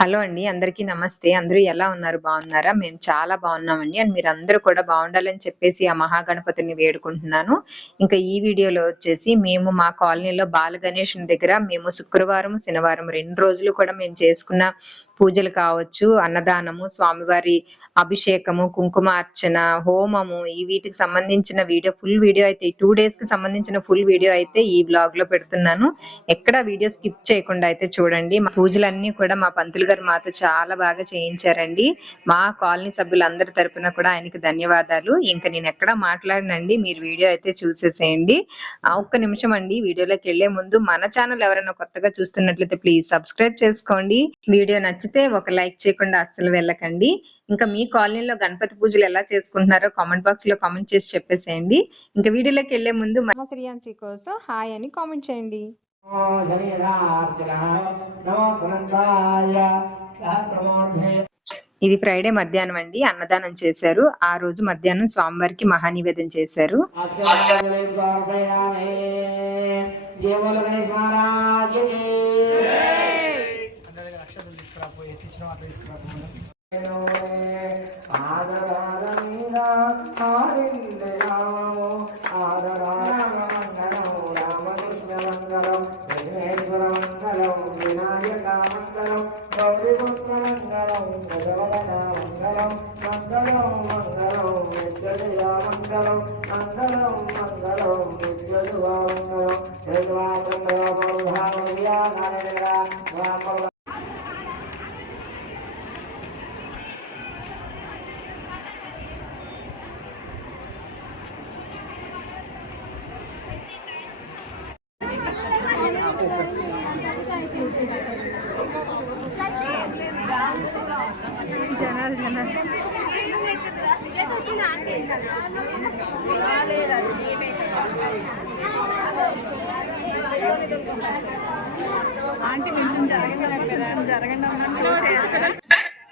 Hello అండి. అందరికీ నమస్తే. అందరూ ఎలా ఉన్నారు? బాగున్నారా? మేము చాలా బాగున్నామండి. అండ్ మీరందరూ కూడా బాగుండాలని చెప్పేసి ఆ మహాగణపతిని వేడుకుంటున్నాను. ఇంకా ఈ వీడియోలో వచ్చేసి మేము మా కాలనీలో బాల గణేషుని దగ్గర మేము శుక్రవారం, శనివారం 2 రోజులు కూడా మేము చేసుకున్న పూజలు కావచ్చు, అన్నదానము, స్వామివారి అభిషేకము, కుంకుమార్చన, హోమము ఈ వీటికి సంబంధించిన ఫుల్ వీడియో అయితే ఈ 2 డేస్‌కి సంబంధించిన ఫుల్ వీడియో అయితే ఈ వ్లాగ్‌లో పెడుతున్నాను. ఎక్కడ వీడియో స్కిప్ చేయకుండా అయితే చూడండి. మా పూజలన్నీ కూడా మా పంతులు గారు మాతో చాలా బాగా చేయించారండి. మా కాలనీ సభ్యులందరి తరపున కూడా ఆయనకి ధన్యవాదాలు. ఇంక నేనెక్కడ మాట్లాడనండి. మీరు వీడియో అయితే చూసేసేయండి. ఒక్క నిమిషం అండి. వీడియోలోకెళ్ళే ముందు మన ఛానల్ ఎవరైనా కొత్తగా చూస్తున్నట్లయితే ప్లీజ్ సబ్స్క్రైబ్ చేసుకోండి. వీడియో నచ్చితే ఒక లైక్ చేయకుండా అస్సలు వెళ్ళకండి. ఇంకా మీ కాలనీలో గణపతి పూజలు ఎలా చేసుకుంటున్నారో కామెంట్ బాక్స్ లో కామెంట్ చేసి చెప్పేసేయండి. ఇంకా వీడియోలోకి వెళ్లే ముందు శ్రీయాన్సీ కోసం హాయ్ అని కామెంట్ చేయండి. ఇది ఫ్రైడే మధ్యాహ్నం అండి. అన్నదానం చేశారు. ఆ రోజు మధ్యాహ్నం స్వామివారికి మహానివేదన చేశారు.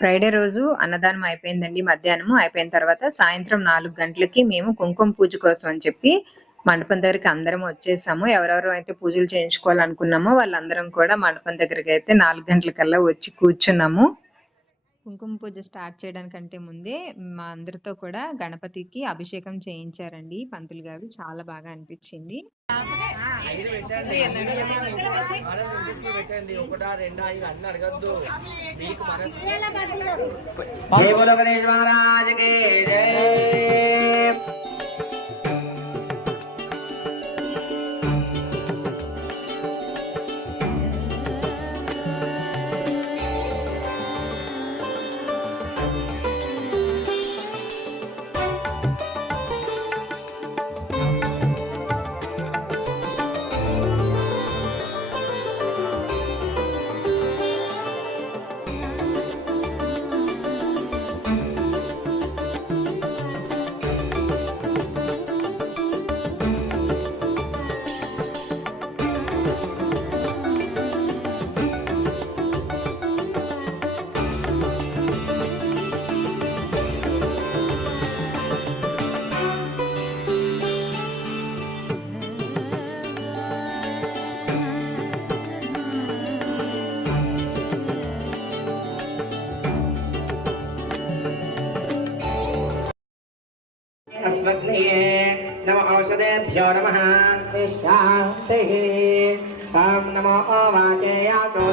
ఫ్రైడే రోజు అన్నదానం అయిపోయిందండి. మధ్యాహ్నం అయిపోయిన తర్వాత సాయంత్రం 4 గంటలకి మేము కుంకుమ పూజ కోసం అని చెప్పి మండపం దగ్గరికి అందరం వచ్చేసాము. ఎవరెవరు అయితే పూజలు చేయించుకోవాలనుకున్నామో వాళ్ళందరం కూడా మండపం దగ్గరికి అయితే 4 గంటలకల్లా వచ్చి కూర్చున్నాము. కుంకుమ పూజ స్టార్ట్ చేయడానికంటే ముందే మా అందరితో కూడా గణపతికి అభిషేకం చేయించారండి పంతులు గారు. చాలా బాగా అనిపించింది. नमो औषधेभ्यो नमः शान्तिः तां नमो वाचेयातु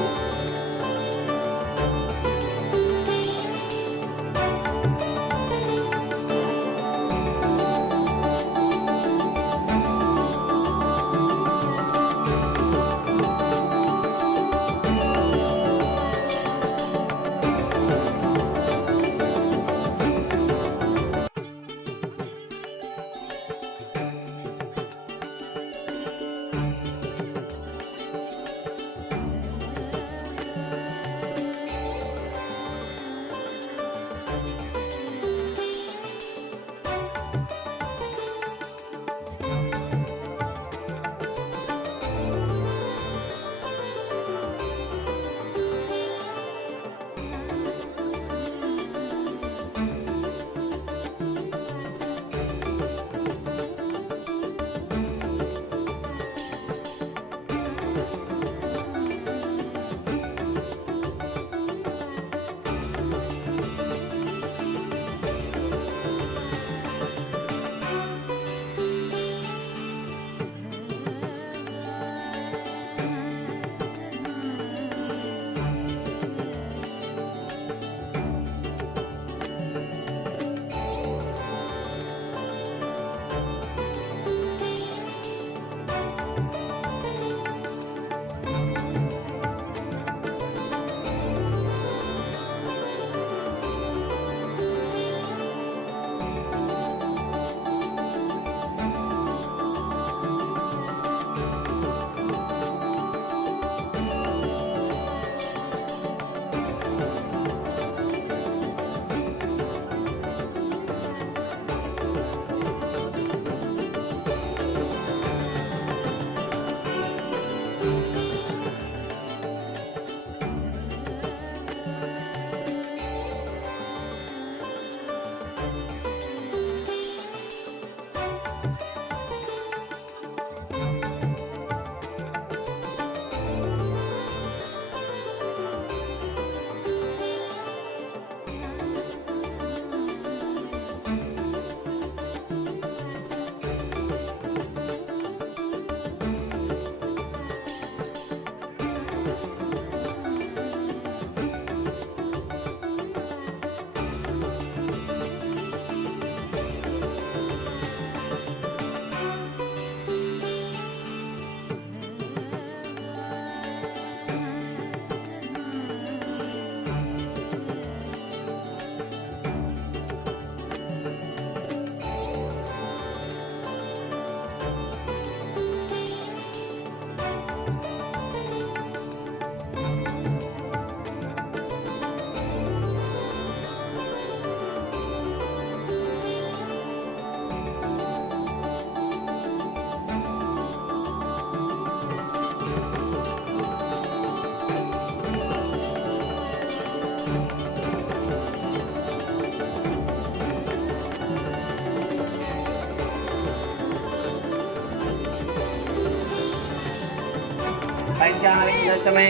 पंचालिंगतमे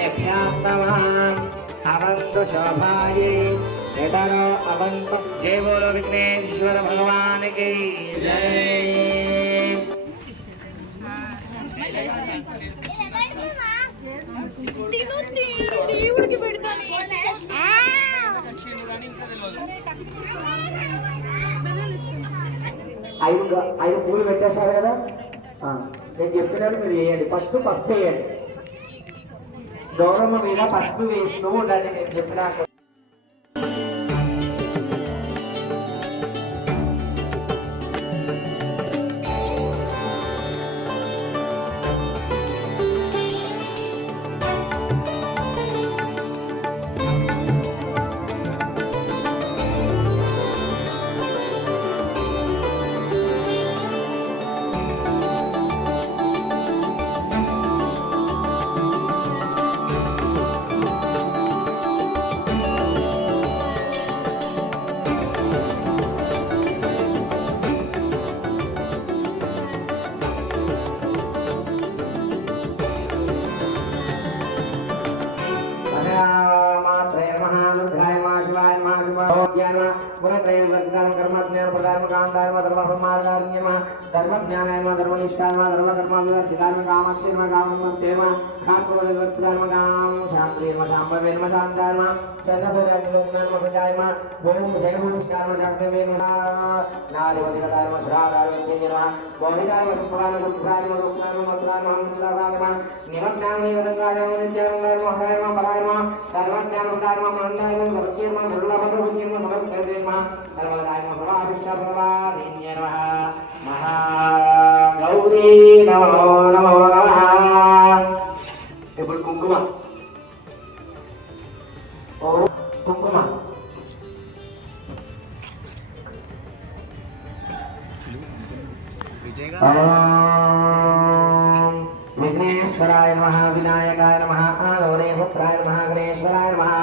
एभ्यास्तमः अवन्तु शोभायै नेतरो अवन्तु जय बोलो विघ्नेश्वर भगवान की जय। ఐదు పూలు పెట్టేశారు కదా, నేను చెప్పినట్టు మీరు వేయండి. ఫస్ట్ పసుపు వేయండి, గౌరమ్మ మీద పసుపు వేస్తూ ఉండండి నేను చెప్పినాక. महागौरी नमो नमो नमः। ఇప్పుడు కుంకుమ, కుంకుమ विघ्नेश्वराय नमः, विनायकाय नमः, गौरीपुत्राय नमः, गणेश्वराय नमः।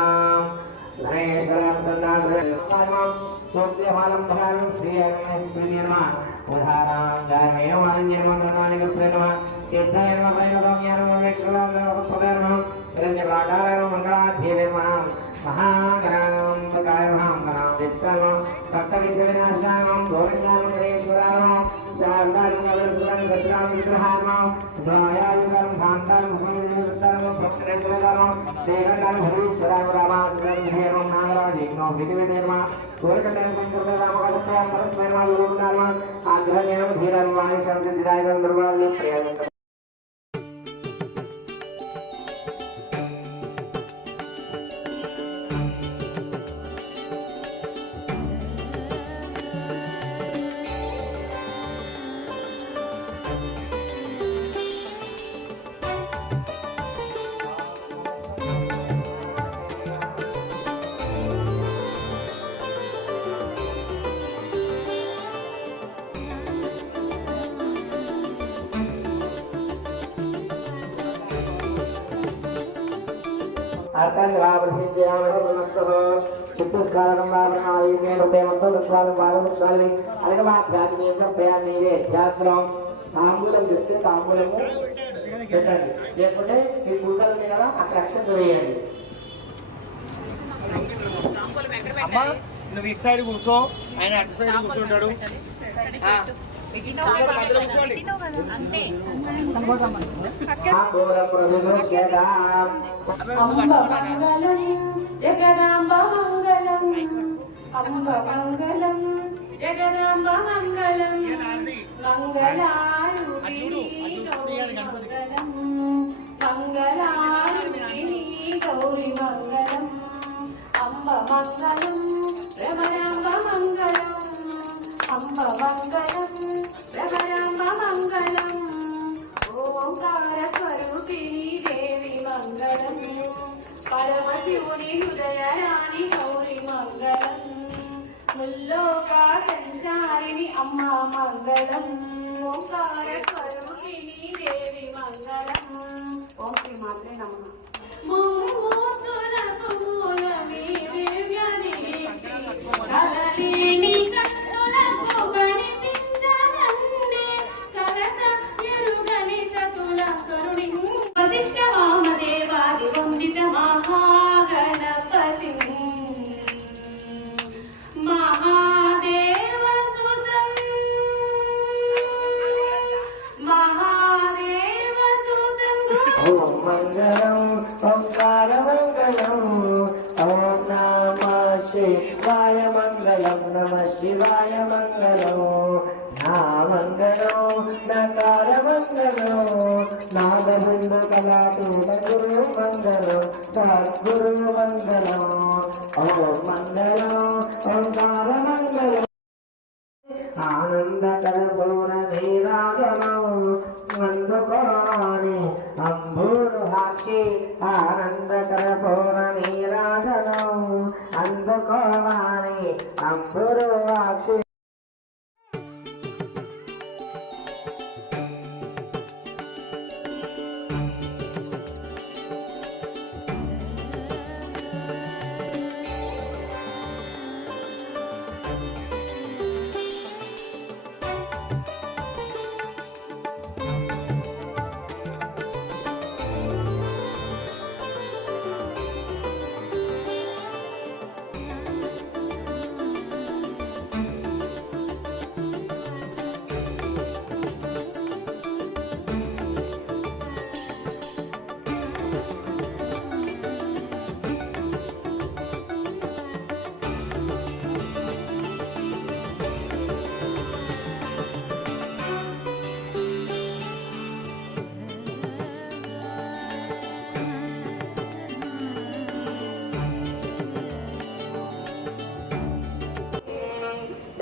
తాంబూలం తెస్తే తాంబూలము పెట్టండి, లేకుంటే మీ కుక్కలు కదా అక్కడ అక్షంత వేయండి. అమ్మా నువ్వు ఇటు సైడ్ కూర్చో, ఆయన అటు సైడ్ కూర్చుంటాడు. జగదాంబ మంగళం మంగళారూపిణి గౌరి మంగళం అంబ మంగళం రమణాంబ మంగళం అంబ మంగళం రమణాంబ మంగళం ఓంకార స్వరూపిణి దేవి మంగళం పరమశివుని హృదయరాణి గౌరి మంగళం ముల్లోకా సంచారిణి అమ్మ మంగళం ఓంకార స్వరూపిణి దేవి మంగళం. ఓం శ్రీ మాత్రే నమః. మూతులకు మూలమి शिवाय मंगलम नमः शिवाय मंगलम ना मंगलो नकार मंगलो नागबंध कलातूल गुरु मंगलो सद्गुरु मंगलो ओम मंगलो ओंकार मंगलो आनंदकर पूर्ण धीरागनो मंदुकोरानी अंबूर हाक्षी आनंदकर पूर्ण धीरागनो अंदुकोरानी अंबूर हाक्षी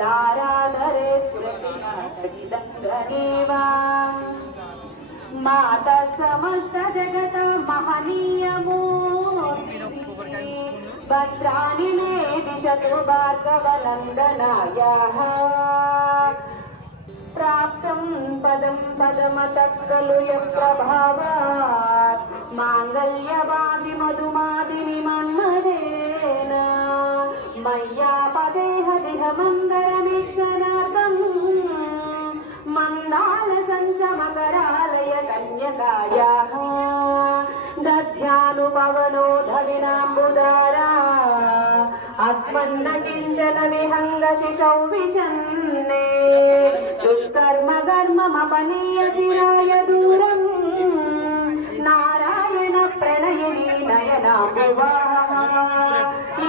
दाराधरे सुरभिनाटगिदङ्गनेवा माता समस्त जगत महनीयमो भद्राणि मे दिशतु भार्गवनन्दनायाः प्राप्तं पदं पदमतः खलु यप्रभावात् माङ्गल्यवादिमधुमादिनि मन्मदेन मय्या पदेह दिहमन्दरमीश्वरार्गम् मन्दालसञ्चमकरालय कन्यकायाः दध्यानुपवनो धविनाम्बुदारा आत्मन्न किञ्चन विहङ्गशिशौ विशन्ने दुष्कर्म कर्ममपनीय चिराय दूरम् नारायण प्रणयिनी नयनाम्बुवाः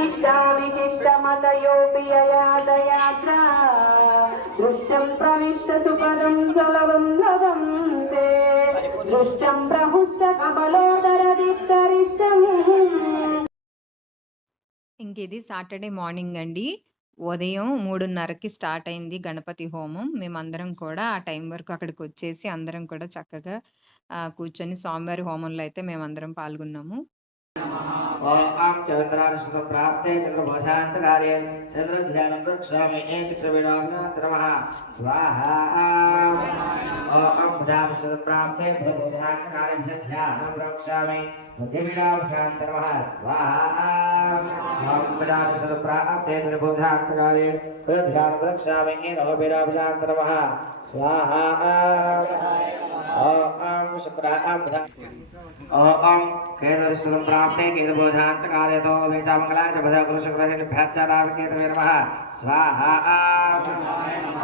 इष्टाविशिष्टमतयोऽपि ययातयात्रा दृष्टं प्रविष्ट सुपदं जलवं लभन्ते दृष्टं प्रहुष्ट कमलोदरदिक्तरिष्टम् ఇంక ఇది సాటర్డే మార్నింగ్ అండి. ఉదయం 3:30కి స్టార్ట్ అయింది గణపతి హోమం. మేమందరం కూడా ఆ టైం వరకు అక్కడికొచ్చేసి అందరం కూడా చక్కగా కూర్చొని స్వామివారి హోమంలో అయితే మేమందరం పాల్గొన్నాము. ओम चंद्रानुष्ठ प्राप्ते चंद्रभूषांतकार्ये चंद्रध्यानं प्रक्षामि चित्रविडाग्नः स्वाहा ओम भुजानुष्ठ प्राप्ते भूषांतकार्ये ध्यानं प्रक्षामि चित्रविडाग्नः स्वाहा ओम भुजानुष्ठ प्राप्ते चंद्रभूषांतकार्ये ध्यानं प्रक्षामि चित्रविडाग्नः स्वाहा ओम शुक्रां ओम केतुर्षुलं प्राप्ते केतुबोधान्तकार्यतो वेचामङ्गलाय च भद्रगुरुशुक्रशनिभ्यश्चाराम केतुर्नमः स्वाहा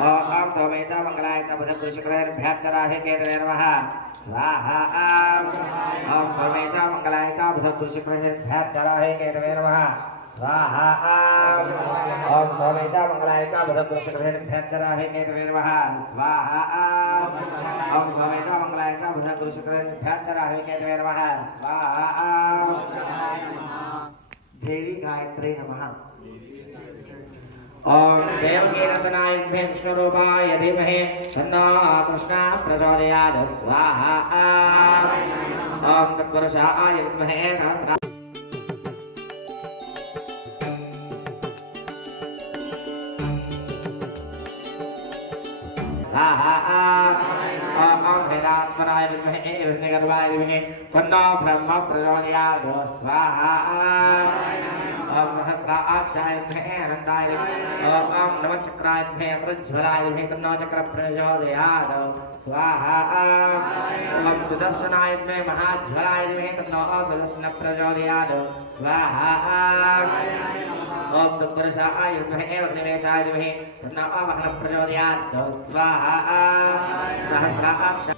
ओम सोमेचामङ्गलाय च भद्रगुरुशुक्रशनिभ्यश्चाराह केतुर्नमः स्वाहा ओम सोमेचामङ्गलाय च भद्रगुरुशुक्रशनिभ्यश्चाराह केतुर्नमः स्वाहा ओम सोमेचामङ्गलाय च भद्रगुरुशुक्रशनिभ्यश्चाराह केतुर्नमः स्वाहा ओम सोमेचामङ्गलाय च भद्रगुरुशुक्रशनिभ्यश्चाराह केतुर्नमः स्वाहा देवी गायत्री नमः ओम देवकी नंदनाय विष्णुरूपाय धीमहि तन्नो कृष्णः प्रचोदयात् स्वाहा ओम तत्पुरुषाय विद्महे ओम वेदात्मनाय विद्महे विष्णुगर्भाय धीमहि तन्नो ब्रह्म प्रचोदयात् स्वाहा ओम सहस्राक्षाय विद्महे अनन्ताय ओम नमः चक्राय विद्महे प्रज्वलाय धीमहि तन्नो चक्र प्रचोदयात् स्वाहा ओम सुदर्शनाय विद्महे महाज्वलाय धीमहि तन्नो सुदर्शन प्रचोदयात् स्वाहा ओम तत्पुरुषाय विद्महे अग्निवेशाय धीमहि तन्नो वाहन प्रचोदयात् स्वाहा सहस्राक्षाय